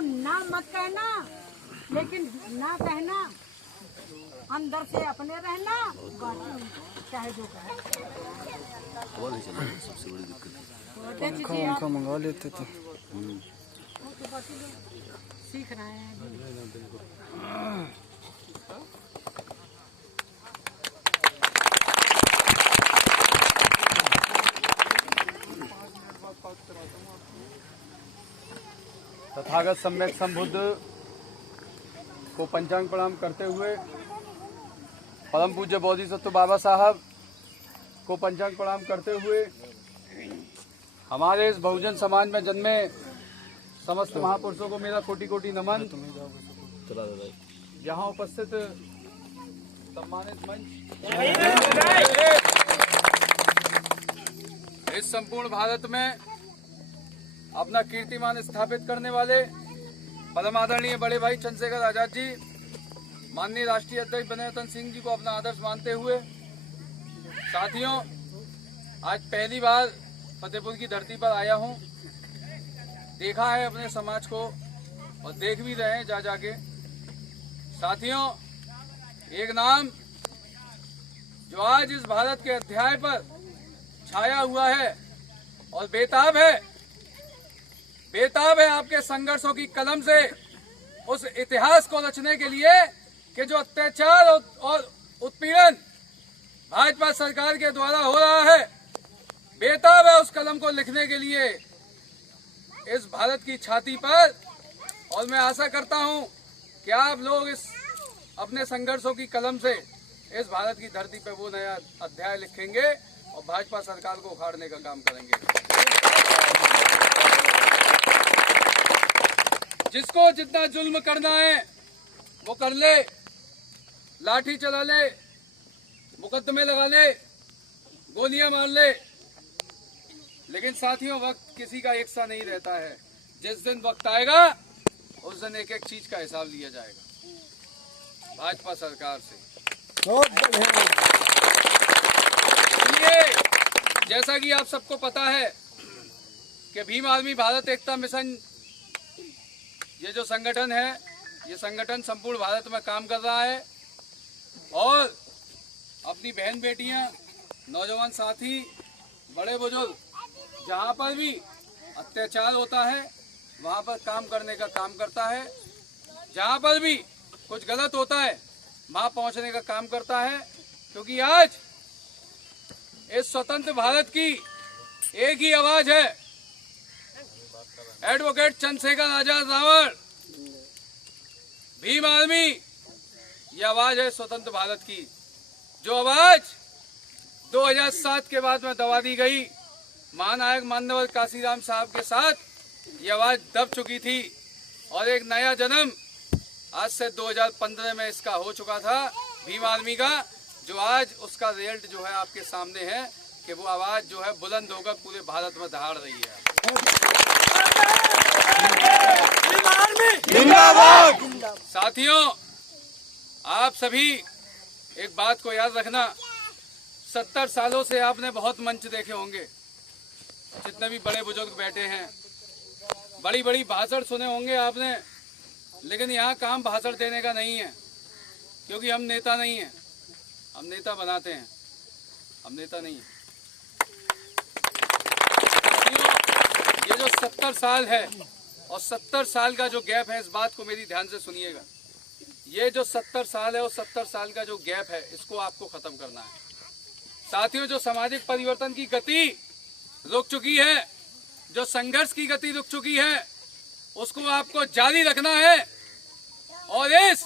ना मत कहना, लेकिन ना कहना, अंदर से अपने रहना, चाहे जो कहे। सबसे बड़ी दिक्कत पंखा मंगा लेते थे। सीख रहे हैं तथागत सम्यक संबुद्ध को पंचांग प्रणाम करते हुए परम पूज्य बोधिसत्व बाबा साहब को पंचांग प्रणाम करते हुए हमारे इस बहुजन समाज में जन्मे समस्त महापुरुषों को मेरा कोटि कोटि नमन। यहाँ उपस्थित सम्मानित मंच, इस संपूर्ण भारत में अपना कीर्तिमान स्थापित करने वाले परम आदरणीय बड़े भाई चंद्रशेखर आजाद जी, माननीय राष्ट्रीय अध्यक्ष बनरतन सिंह जी को अपना आदर्श मानते हुए, साथियों आज पहली बार फतेहपुर की धरती पर आया हूं। देखा है अपने समाज को और देख भी रहे हैं जा जाके। साथियों, एक नाम जो आज इस भारत के अध्याय पर छाया हुआ है और बेताब है आपके संघर्षों की कलम से उस इतिहास को रचने के लिए कि जो अत्याचार और उत्पीड़न भाजपा सरकार के द्वारा हो रहा है, बेताब है उस कलम को लिखने के लिए इस भारत की छाती पर। और मैं आशा करता हूं कि आप लोग इस अपने संघर्षों की कलम से इस भारत की धरती पर वो नया अध्याय लिखेंगे और भाजपा सरकार को उखाड़ने का काम करेंगे। जिसको जितना जुल्म करना है वो कर ले, लाठी चला ले, मुकदमे लगा ले, गोलियां मार ले, लेकिन साथियों वक्त किसी का एक सा नहीं रहता है। जिस दिन वक्त आएगा उस दिन एक एक चीज का हिसाब लिया जाएगा भाजपा सरकार से। इसलिए जैसा कि आप सबको पता है कि भीम आर्मी भारत एकता मिशन ये जो संगठन है, ये संगठन संपूर्ण भारत में काम कर रहा है और अपनी बहन बेटियां, नौजवान साथी, बड़े बुजुर्ग जहां पर भी अत्याचार होता है वहां पर काम करने का काम करता है। जहां पर भी कुछ गलत होता है वहां पहुंचने का काम करता है, क्योंकि आज इस स्वतंत्र भारत की एक ही आवाज है, एडवोकेट चंद्रशेखर आजाद रावण, भीम आर्मी। ये आवाज है स्वतंत्र भारत की, जो आवाज 2007 के बाद में दबा दी गई महानायक माननीय काशीराम साहब के साथ। ये आवाज दब चुकी थी और एक नया जन्म आज से 2015 में इसका हो चुका था भीम आर्मी का, जो आज उसका रिजल्ट जो है आपके सामने है कि वो आवाज जो है बुलंद होकर पूरे भारत में दहाड़ रही है। साथियों, आप सभी एक बात को याद रखना, 70 सालों से आपने बहुत मंच देखे होंगे, जितने भी बड़े बुजुर्ग बैठे हैं, बड़ी बड़ी भाषण सुने होंगे आपने, लेकिन यहाँ काम भाषण देने का नहीं है, क्योंकि हम नेता नहीं हैं, हम नेता बनाते हैं, हम नेता नहीं हैं। ये जो 70 साल है और 70 साल का जो गैप है, इस बात को मेरी ध्यान से सुनिएगा, ये जो 70 साल है और 70 साल का जो गैप है, इसको आपको खत्म करना है। साथियों, जो सामाजिक परिवर्तन की गति रुक चुकी है, जो संघर्ष की गति रुक चुकी है, उसको आपको जारी रखना है और इस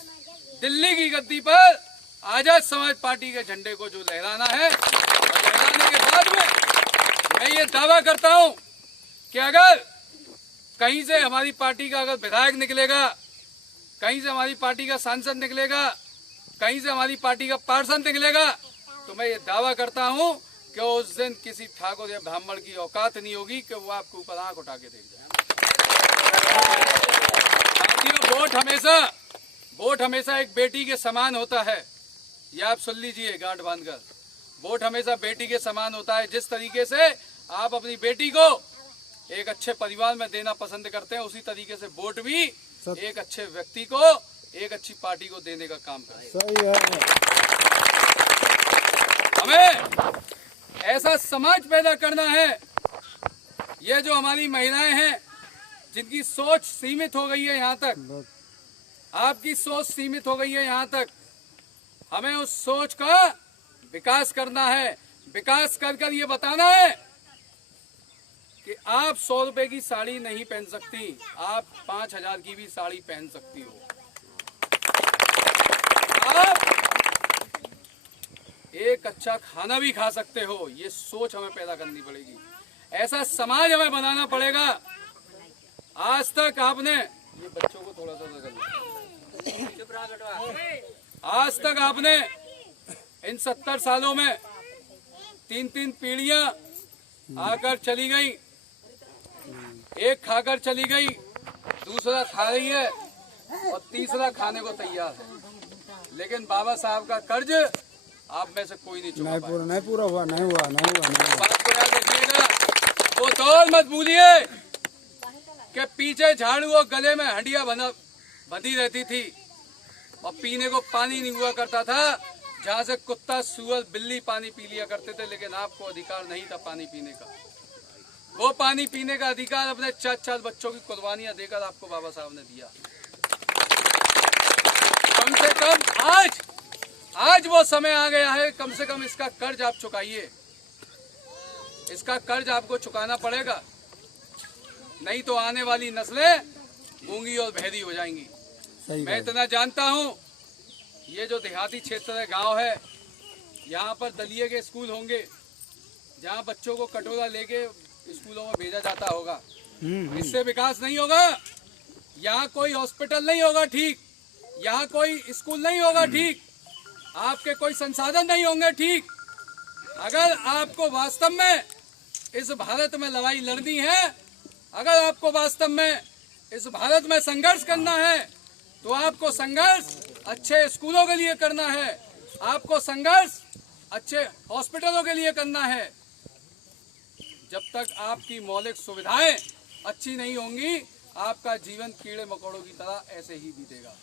दिल्ली की गद्दी पर आजाद समाज पार्टी के झंडे को जो लहराना है, और लहराने के बाद में मैं ये दावा करता हूं कि अगर कहीं से हमारी पार्टी का अगर विधायक निकलेगा, कहीं से हमारी पार्टी का सांसद निकलेगा, कहीं से हमारी पार्टी का पार्षद निकलेगा, तो मैं ये दावा करता हूं कि उस दिन किसी ठाकुर या ब्राह्मण की औकात नहीं होगी कि वो आपके ऊपर आंख उठा के देख जाए। वोट हमेशा एक बेटी के समान होता है, ये आप सुन लीजिए गांठ बांधकर। वोट हमेशा बेटी के समान होता है। जिस तरीके से आप अपनी बेटी को एक अच्छे परिवार में देना पसंद करते हैं, उसी तरीके से वोट भी एक अच्छे व्यक्ति को, एक अच्छी पार्टी को देने का काम करें। सही है। हमें ऐसा समाज पैदा करना है। ये जो हमारी महिलाएं हैं जिनकी सोच सीमित हो गई है यहाँ तक, आपकी सोच सीमित हो गई है यहाँ तक, हमें उस सोच का विकास करना है। विकास कर कर ये बताना है कि आप 100 रुपए की साड़ी नहीं पहन सकती, आप 5000 की भी साड़ी पहन सकती हो। आप एक अच्छा खाना भी खा सकते हो। ये सोच हमें पैदा करनी पड़ेगी। ऐसा समाज हमें बनाना पड़ेगा। आज तक आपने, ये बच्चों को थोड़ा सा आज तक आपने इन 70 सालों में 3-3 पीढ़ियां आकर चली गई। एक खाकर चली गई, दूसरा खा रही है और तीसरा खाने को तैयार है। लेकिन बाबा साहब का कर्ज आप में से कोई नहीं चुका पाया। नहीं पूरा हुआ, नहीं हुआ। बात को याद रखिएगा। वो दौर मत भूलिए कि पीछे झाड़ू और गले में हंडिया बंधी रहती थी और पीने को पानी नहीं हुआ करता था, जहाँ से कुत्ता, सूअर, बिल्ली पानी पी लिया करते थे। लेकिन आपको अधिकार नहीं था पानी पीने का। वो पानी पीने का अधिकार अपने 4-4 बच्चों की कुर्बानियां देकर आपको बाबा साहब ने दिया। कम से कम आज वो समय आ गया है, कम से कम इसका कर्ज आप चुकाइए। इसका कर्ज आपको चुकाना पड़ेगा, नहीं तो आने वाली नस्लें गूंगी और बहरी हो जाएंगी। मैं इतना जानता हूँ, ये जो देहाती क्षेत्र है, गांव है, यहाँ पर दलिये के स्कूल होंगे जहाँ बच्चों को कटोरा लेके स्कूलों में भेजा जाता होगा। इससे विकास नहीं होगा। यहाँ कोई हॉस्पिटल नहीं होगा ठीक, यहाँ कोई स्कूल नहीं होगा ठीक, आपके कोई संसाधन नहीं होंगे ठीक। अगर आपको वास्तव में इस भारत में लड़ाई लड़नी है, अगर आपको वास्तव में इस भारत में संघर्ष करना है, तो आपको संघर्ष अच्छे स्कूलों के लिए करना है, आपको संघर्ष अच्छे हॉस्पिटलों के लिए करना है। जब तक आपकी मौलिक सुविधाएं अच्छी नहीं होंगी, आपका जीवन कीड़े मकोड़ों की तरह ऐसे ही बीतेगा।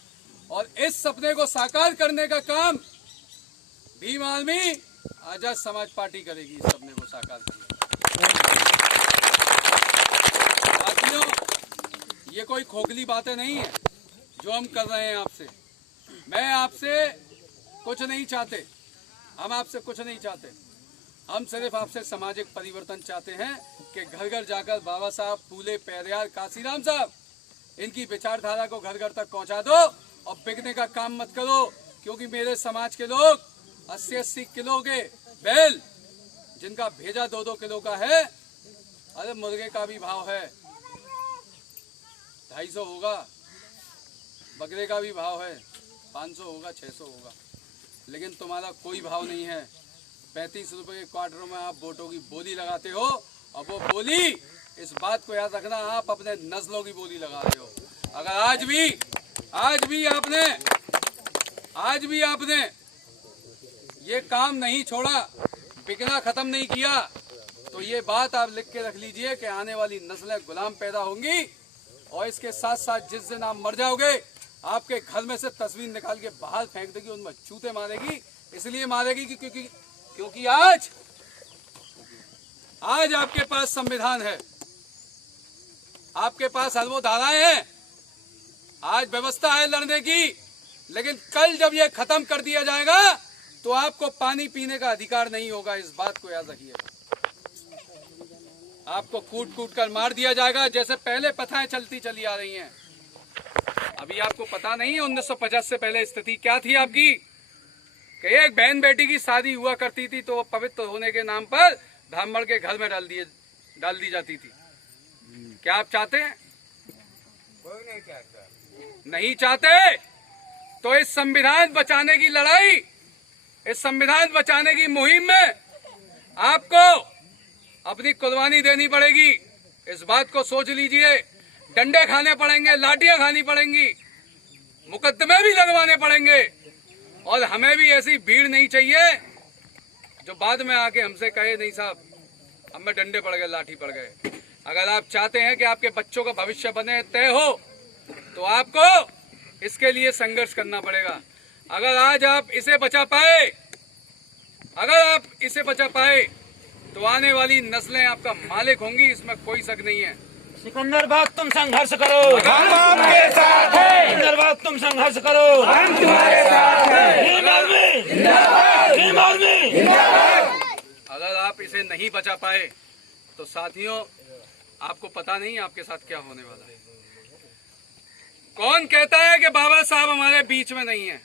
और इस सपने को साकार करने का काम भीम आर्मी आजाद समाज पार्टी करेगी। इस सपने को साकार करेगी। साथियों, ये कोई खोखली बातें नहीं है जो हम कर रहे हैं आपसे। मैं आपसे कुछ नहीं चाहते, हम आपसे कुछ नहीं चाहते। हम सिर्फ आपसे सामाजिक परिवर्तन चाहते हैं कि घर घर जाकर बाबा साहब, फूले, पेरियार, काशीराम साहब, इनकी विचारधारा को घर घर तक पहुंचा दो और बिकने का काम मत करो। क्योंकि मेरे समाज के लोग 80-80 किलो के बैल, जिनका भेजा 2-2 किलो का है, अरे मुर्गे का भी भाव है 250 होगा, बकरे का भी भाव है 500 होगा, 600 होगा, लेकिन तुम्हारा कोई भाव नहीं है। 35 रुपए के क्वार्टरों में आप वोटों की बोली लगाते हो, और वो बोली, इस बात को याद रखना, आप अपने नस्लों की बोली लगा रहे हो। अगर आज भी आपने ये काम नहीं छोड़ा, बिकना खत्म नहीं किया, तो ये बात आप लिख के रख लीजिए कि आने वाली नस्लें गुलाम पैदा होंगी। और इसके साथ साथ जिस दिन आप मर जाओगे, आपके घर में से तस्वीर निकाल के बाहर फेंक देगी, उनमें चूते मारेगी। इसलिए मारेगी क्योंकि आज आपके पास संविधान है, आपके पास अरबों धाराएं हैं, आज व्यवस्था है लड़ने की। लेकिन कल जब ये खत्म कर दिया जाएगा, तो आपको पानी पीने का अधिकार नहीं होगा। इस बात को याद रखिएगा। आपको कूट कूट कर मार दिया जाएगा, जैसे पहले प्रथाएं चलती चली आ रही हैं। अभी आपको पता नहीं है 1950 से पहले स्थिति क्या थी आपकी, कि एक बहन बेटी की शादी हुआ करती थी तो वो पवित्र होने के नाम पर ब्राह्मण के घर में डाल दी जाती थी। क्या आप चाहते हैं? कोई नहीं चाहता। नहीं चाहते तो इस संविधान बचाने की लड़ाई, इस संविधान बचाने की मुहिम में आपको अपनी कुर्बानी देनी पड़ेगी। इस बात को सोच लीजिए। डंडे खाने पड़ेंगे, लाठियां खानी पड़ेंगी, मुकदमे भी लगवाने पड़ेंगे। और हमें भी ऐसी भीड़ नहीं चाहिए जो बाद में आके हमसे कहे, नहीं साहब हमें डंडे पड़ गए, लाठी पड़ गए। अगर आप चाहते हैं कि आपके बच्चों का भविष्य बने तय हो तो आपको इसके लिए संघर्ष करना पड़ेगा। अगर आज आप इसे बचा पाए, तो आने वाली नस्लें आपका मालिक होंगी, इसमें कोई शक नहीं है। सिकंदर बाग तुम संघर्ष करो, हम आपके साथ हैं। सिकंदर बाग तुम संघर्ष करो, हम तुम्हारे साथ हैं। भीम आर्मी जिंदाबाद, भीम आर्मी जिंदाबाद। अगर आप इसे नहीं बचा पाए तो साथियों आपको पता नहीं आपके साथ क्या होने वाला है। कौन कहता है कि बाबा साहब हमारे बीच में नहीं है?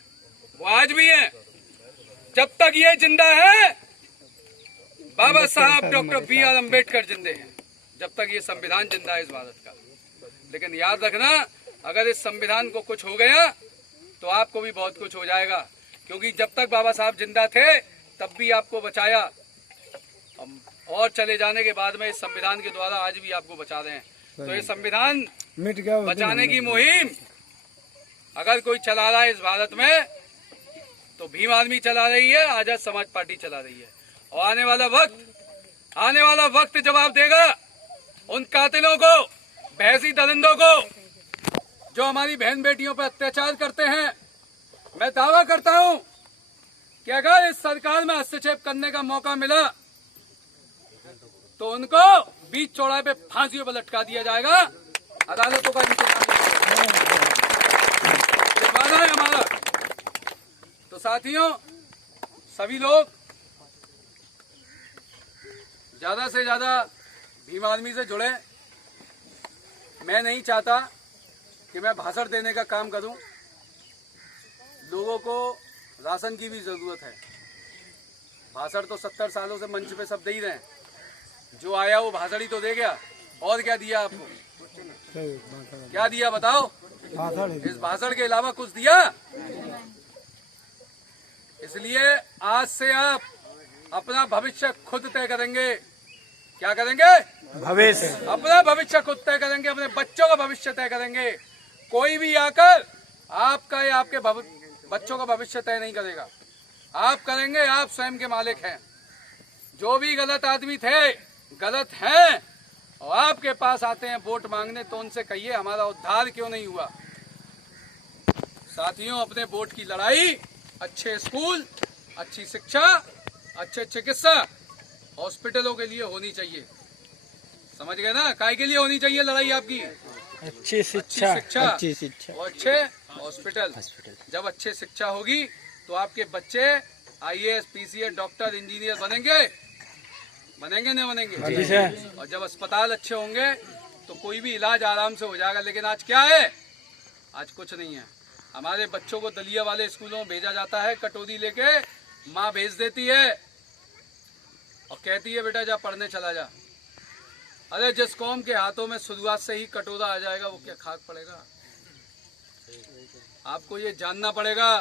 वो आज भी है। जब तक ये जिंदा है, बाबा साहब डॉक्टर B.R. अम्बेडकर जिंदे हैं, जब तक ये संविधान जिंदा है इस भारत का। लेकिन याद रखना, अगर इस संविधान को कुछ हो गया तो आपको भी बहुत कुछ हो जाएगा, क्योंकि जब तक बाबा साहब जिंदा थे तब भी आपको बचाया, और चले जाने के बाद में इस संविधान के द्वारा आज भी आपको बचा रहे हैं। तो ये संविधान मिट गया बचाने की मुहिम अगर कोई चला रहा है इस भारत में तो भीम आर्मी चला रही है, आजाद समाज पार्टी चला रही है। और आने वाला वक्त जवाब देगा उन कातिलों को, भैंसी दरिंदों को, जो हमारी बहन बेटियों पर अत्याचार करते हैं। मैं दावा करता हूं कि अगर इस सरकार में हस्तक्षेप करने का मौका मिला तो उनको बीच चौराहे पे फांसियों पर लटका दिया जाएगा। अदालतों का वादा है हमारा। तो साथियों, सभी लोग ज्यादा से ज्यादा भीम आर्मी से जुड़े। मैं नहीं चाहता कि मैं भाषण देने का काम करूं। लोगों को राशन की भी जरूरत है। भाषण तो 70 सालों से मंच पे सब दे ही रहे हैं। जो आया वो भाषण ही तो दे गया, और क्या दिया आपको? क्या दिया बताओ? इस भाषण के अलावा कुछ दिया? इसलिए आज से आप अपना भविष्य खुद तय करेंगे। क्या करेंगे? भविष्य। अपना भविष्य खुद तय करेंगे, अपने बच्चों का भविष्य तय करेंगे। कोई भी आकर आपका या आपके बच्चों का भविष्य तय नहीं करेगा। आप करेंगे, आप स्वयं के मालिक हैं। जो भी गलत आदमी थे, गलत हैं, और आपके पास आते हैं वोट मांगने, तो उनसे कहिए हमारा उद्धार क्यों नहीं हुआ। साथियों, अपने वोट की लड़ाई अच्छे स्कूल, अच्छी शिक्षा, अच्छे चिकित्सा, हॉस्पिटलों के लिए होनी चाहिए। समझ गए ना? काय के लिए होनी चाहिए लड़ाई आपकी? अच्छी शिक्षा और अच्छे हॉस्पिटल। जब अच्छे शिक्षा होगी तो आपके बच्चे IAS, PCS, डॉक्टर, इंजीनियर बनेंगे नहीं बनेंगे? और जब अस्पताल अच्छे होंगे तो कोई भी इलाज आराम से हो जाएगा। लेकिन आज क्या है? आज कुछ नहीं है। हमारे बच्चों को दलिया वाले स्कूलों में भेजा जाता है, कटोरी लेके माँ भेज देती है और कहती है बेटा जा पढ़ने चला जा। अरे जिस कौम के हाथों में शुरुआत से ही कटोरा आ जाएगा वो क्या खाक पड़ेगा? आपको ये जानना पड़ेगा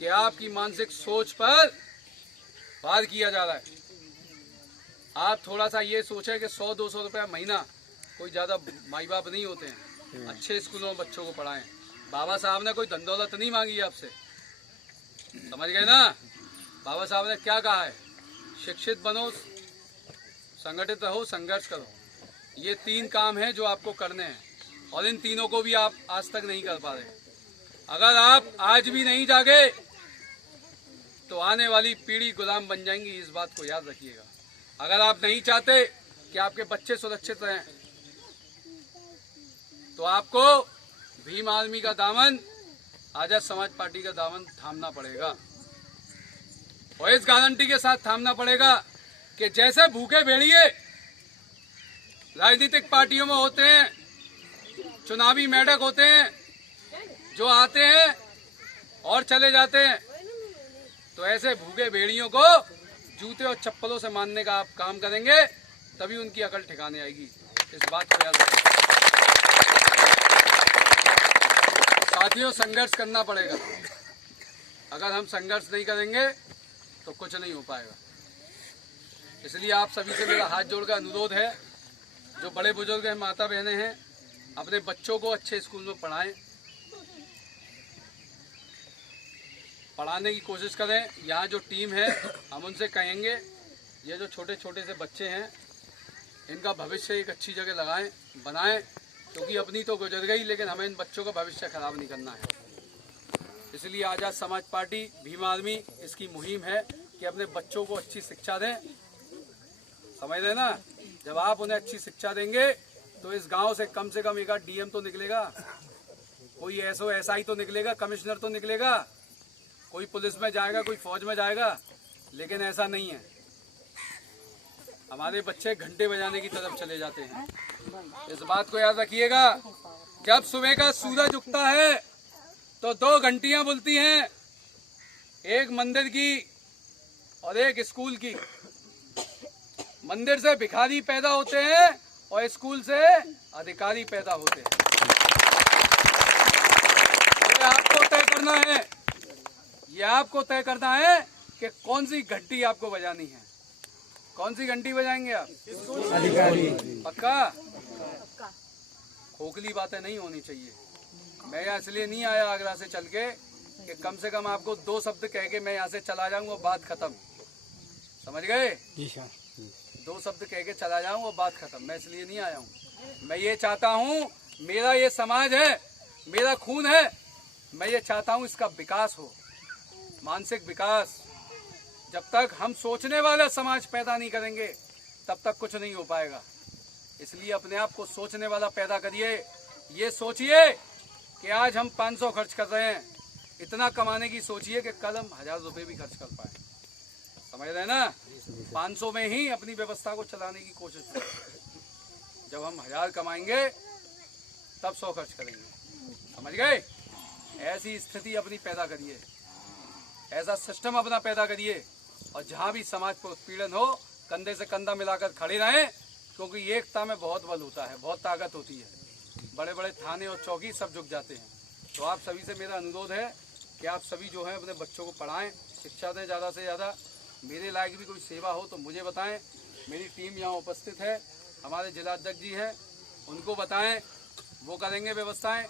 कि आपकी मानसिक सोच पर वार किया जा रहा है। आप थोड़ा सा ये सोचें कि 100-200 रुपया महीना, कोई ज्यादा माई बाप नहीं होते हैं, अच्छे स्कूलों में बच्चों को पढ़ाएं। बाबा साहब ने कोई धन दौलत नहीं मांगी है आपसे। समझ गए ना? बाबा साहब ने क्या कहा है? शिक्षित बनो, संगठित रहो, संघर्ष करो। ये 3 काम हैं जो आपको करने हैं, और इन तीनों को भी आप आज तक नहीं कर पा रहे। अगर आप आज भी नहीं जागे तो आने वाली पीढ़ी गुलाम बन जाएंगी। इस बात को याद रखिएगा। अगर आप नहीं चाहते कि आपके बच्चे सुरक्षित रहें तो आपको भीम आर्मी का दामन, आजाद समाज पार्टी का दामन थामना पड़ेगा। और इस गारंटी के साथ थामना पड़ेगा कि जैसे भूखे भेड़िए राजनीतिक पार्टियों में होते हैं, चुनावी मेढक होते हैं, जो आते हैं और चले जाते हैं, तो ऐसे भूखे भेड़ियों को जूते और चप्पलों से मारने का आप काम करेंगे, तभी उनकी अकल ठिकाने आएगी। इस बात को याद रखें। साथियों, संघर्ष करना पड़ेगा। अगर हम संघर्ष नहीं करेंगे तो कुछ नहीं हो पाएगा। इसलिए आप सभी से मेरा हाथ जोड़कर अनुरोध है, जो बड़े बुजुर्ग हैं, माता बहनें हैं, अपने बच्चों को अच्छे स्कूल में पढ़ाएं, पढ़ाने की कोशिश करें। यहाँ जो टीम है, हम उनसे कहेंगे, ये जो छोटे छोटे से बच्चे हैं, इनका भविष्य एक अच्छी जगह लगाएं, बनाएं, क्योंकि अपनी तो गुजर गई, लेकिन हमें इन बच्चों का भविष्य खराब नहीं करना है। इसलिए आज़ाद समाज पार्टी भीम आर्मी इसकी मुहिम है कि अपने बच्चों को अच्छी शिक्षा दें। समझ रहे ना? जब आप उन्हें अच्छी शिक्षा देंगे तो इस गांव से कम एक आध डीएम तो निकलेगा, कोई एसआई तो निकलेगा, कमिश्नर तो निकलेगा, कोई पुलिस में जाएगा, कोई फौज में जाएगा। लेकिन ऐसा नहीं है, हमारे बच्चे घंटे बजाने की तरफ चले जाते हैं। इस बात को याद रखिएगा, जब सुबह का सूरज उगता है तो 2 घंटियां बोलती हैं, एक मंदिर की और एक स्कूल की। मंदिर से भिखारी पैदा होते हैं और स्कूल से अधिकारी पैदा होते हैं। ये आपको तय करना है, ये आपको तय करना है कि कौन सी घंटी आपको बजानी है। कौन सी घंटी बजाएंगे आप? अधिकारी। पक्का? खोखली बातें नहीं होनी चाहिए। मैं यहाँ इसलिए नहीं आया आगरा से चल के कि कम से कम आपको 2 शब्द कह के मैं यहाँ से चला जाऊँ और बात खत्म। समझ गए? 2 शब्द कह के चला जाऊँ और बात खत्म। मैं इसलिए नहीं आया हूँ। मैं ये चाहता हूँ, मेरा ये समाज है, मेरा खून है, मैं ये चाहता हूँ इसका विकास हो, मानसिक विकास। जब तक हम सोचने वाला समाज पैदा नहीं करेंगे तब तक कुछ नहीं हो पाएगा। इसलिए अपने आप को सोचने वाला पैदा करिए। ये सोचिए कि आज हम 500 खर्च कर रहे हैं, इतना कमाने की सोचिए कि कल हम 1000 रुपये भी खर्च कर पाए। समझ रहे हैं ना? 500 में ही अपनी व्यवस्था को चलाने की कोशिश करें। जब हम 1000 कमाएंगे तब 100 खर्च करेंगे। समझ गए? ऐसी स्थिति अपनी पैदा करिए, ऐसा सिस्टम अपना पैदा करिए, और जहाँ भी समाज पर उत्पीड़न हो कंधे से कंधा मिलाकर खड़े रहें, क्योंकि एकता में बहुत बल होता है, बहुत ताकत होती है। बड़े बड़े थाने और चौकी सब झुक जाते हैं। तो आप सभी से मेरा अनुरोध है कि आप सभी जो है अपने बच्चों को पढ़ाएं, शिक्षा दें ज़्यादा से ज़्यादा। मेरे लायक भी कोई सेवा हो तो मुझे बताएं। मेरी टीम यहाँ उपस्थित है, हमारे जिलाध्यक्ष जी हैं, उनको बताएं, वो करेंगे व्यवस्थाएं,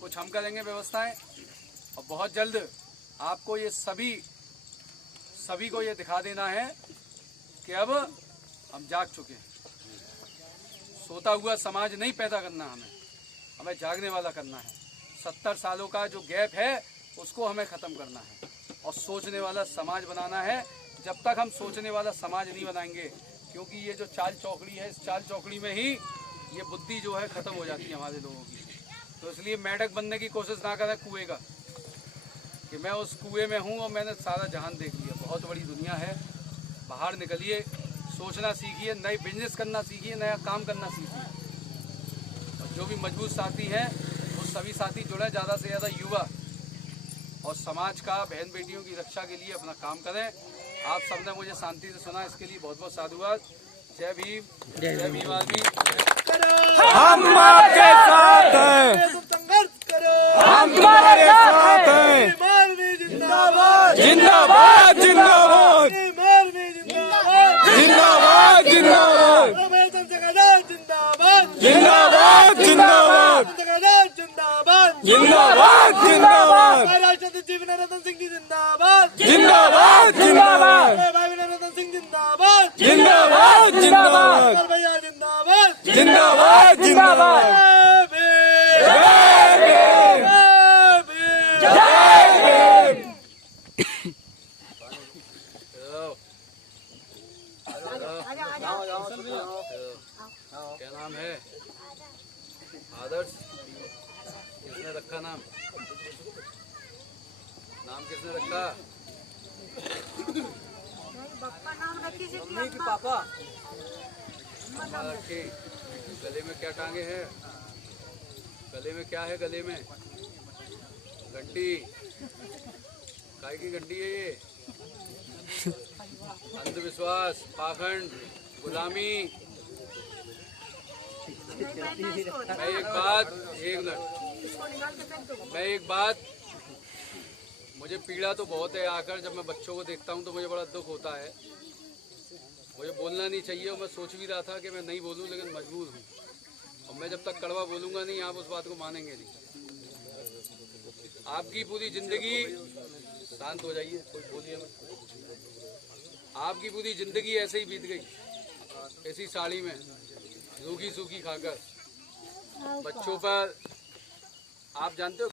कुछ हम करेंगे व्यवस्थाएं। और बहुत जल्द आपको ये सभी को ये दिखा देना है कि अब हम जाग चुके हैं। सोता हुआ समाज नहीं पैदा करना, हमें जागने वाला करना है। 70 सालों का जो गैप है उसको हमें ख़त्म करना है और सोचने वाला समाज बनाना है। जब तक हम सोचने वाला समाज नहीं बनाएंगे, क्योंकि ये जो चाल चौकड़ी है, इस चाल चौकड़ी में ही ये बुद्धि जो है ख़त्म हो जाती है हमारे लोगों की। तो इसलिए मेंढक बनने की कोशिश ना करें कुएं का, कि मैं उस कुएं में हूँ और मैंने सारा जहान देख लिया। बहुत बड़ी दुनिया है, बाहर निकलिए, सोचना सीखिए, नए बिजनेस करना सीखिए, नया काम करना सीखिए। और जो भी मजबूत साथी हैं वो सभी साथी जुड़े, ज़्यादा से ज़्यादा युवा, और समाज का, बहन बेटियों की रक्षा के लिए अपना काम करें। आप सबने मुझे शांति से सुना, इसके लिए बहुत बहुत साधुवाद। जय भीम, जय भीम आर्मी। हम आपके साथ हैं, हम तुम्हारे साथ हैं। जिंदाबाद जिंदाबाद जिंदाबाद जिंदाबाद जिंदाबाद जिंदाबाद जिंदाबाद जिंदाबाद जीवनानंद सिंह जी जिंदाबाद जिंदाबाद जिंदाबाद जिंदाबाद जिंदाबाद जिंदाबाद भैया जिंदाबाद जिंदाबाद जिंदाबाद क्या नाम है? आदर्श। किसने रखा नाम? नाम किसने रखा? पापा। रखी। गले में क्या टांगे हैं? गले में क्या है? गले में घंटी। काय की घंटी है ये? अंधविश्वास, पाखंड, गुलामी। मैं एक बात, मुझे पीड़ा तो बहुत है। आकर जब मैं बच्चों को देखता हूँ तो मुझे बड़ा दुख होता है। मुझे बोलना नहीं चाहिए और मैं सोच भी रहा था कि मैं नहीं बोलूँ, लेकिन मजबूर हूँ। और मैं जब तक कड़वा बोलूँगा नहीं, आप उस बात को मानेंगे नहीं। आपकी पूरी जिंदगी, शांत हो जाइए, कोई बोलिए मत। आपकी पूरी जिंदगी ऐसे ही बीत गई, ऐसी साड़ी में। सूखी सूखी खाकर बच्चों पर, आप जानते हो